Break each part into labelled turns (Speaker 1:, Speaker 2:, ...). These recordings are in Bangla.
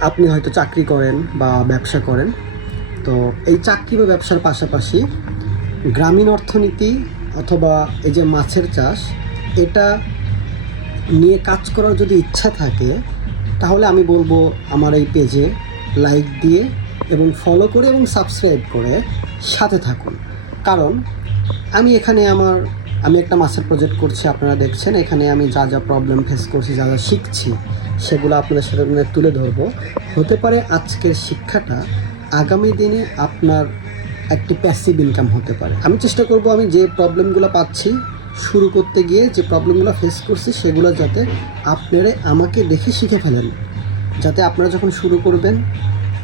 Speaker 1: আপনি হয়তো চাকরি করেন বা ব্যবসা করেন। তো এই চাকরি বা ব্যবসার পাশাপাশি গ্রামীণ অর্থনীতি অথবা এই যে মাছের চাষ, এটা নিয়ে কাজ করার যদি ইচ্ছা থাকে, তাহলে আমি বলব আমার এই পেজে লাইক দিয়ে এবং ফলো করে এবং সাবস্ক্রাইব করে সাথে থাকুন। কারণ আমি এখানে আমার আমি একটা মাছের প্রজেক্ট করছি, আপনারা দেখছেন। এখানে আমি যা যা প্রবলেম ফেস করছি, যা যা শিখছি, সেগুলো আপনাদের সাথে তুলে ধরবো। হতে পারে আজকের শিক্ষাটা আগামী দিনে আপনার একটি প্যাসিভ ইনকাম হতে পারে। আমি চেষ্টা করব আমি যে প্রবলেমগুলো পাচ্ছি শুরু করতে গিয়ে, যে প্রবলেমগুলো ফেস করছি, সেগুলো যাতে আপনারা আমাকে দেখে শিখে ফেলেন। যাতে আপনারা যখন শুরু করবেন,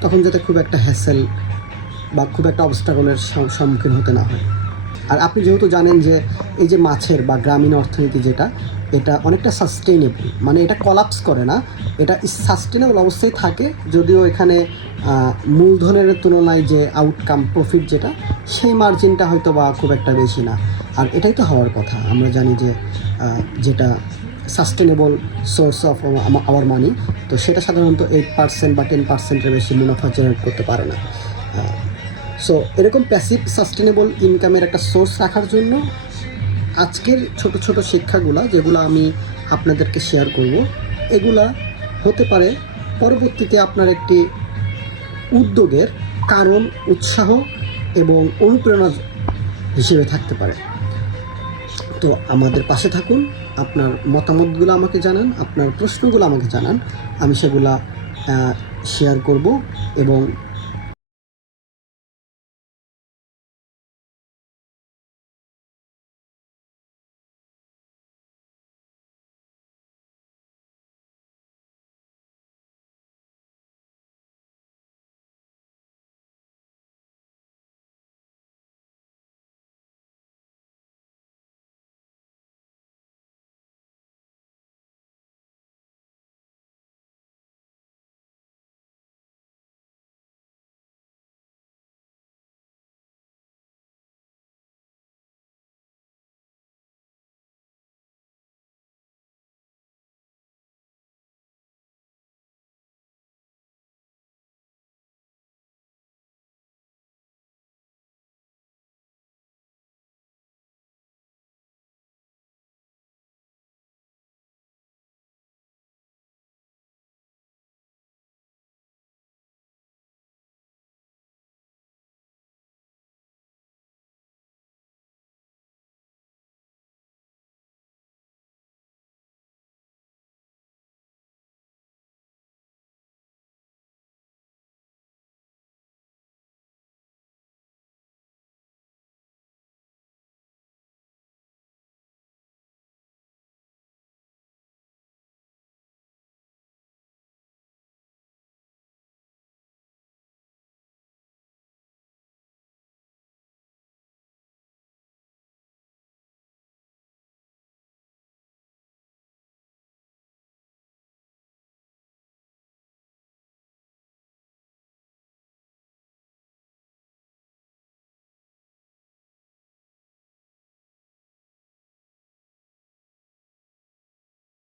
Speaker 1: তখন যাতে খুব একটা হ্যাসেল বা খুব একটা অবস্ট্রাগলের সম্মুখীন হতে না হয়। আর আপনি যেহেতু জানেন যে এই যে মাছের বা গ্রামীণ অর্থনীতি যেটা, এটা অনেকটা সাস্টেইনেবল মানে এটা কলাপস করে না, এটা সাস্টেনেবল অবস্থায় থাকে, যদিও এখানে মূলধনের তুলনায় যে আউটকাম প্রফিট যেটা, সেই মার্জিনটা হয়তো বা খুব একটা বেশি না। আর এটাই তো হওয়ার কথা, আমরা জানি যে যেটা sustainable source of our money তো সেটা সাধারণত এইট পার্সেন্ট বা টেন পার্সেন্টের বেশি মুনাফা জেনারেট করতে পারে না। সো এরকম প্যাসিভ সাস্টেনেবল ইনকামের একটা সোর্স রাখার জন্য আজকের ছোট ছোট শিক্ষাগুলা যেগুলো আমি আপনাদেরকে শেয়ার করব, এগুলা হতে পারে পরবর্তীতে আপনার একটি উদ্যোগের কারণ, উৎসাহ এবং অনুপ্রেরণা হিসেবে থাকতে পারে। তো আমাদের পাশে থাকুন, আপনার মতামতগুলো আমাকে জানান, আপনার প্রশ্নগুলো আমাকে জানান, আমি সেগুলা শেয়ার করব এবং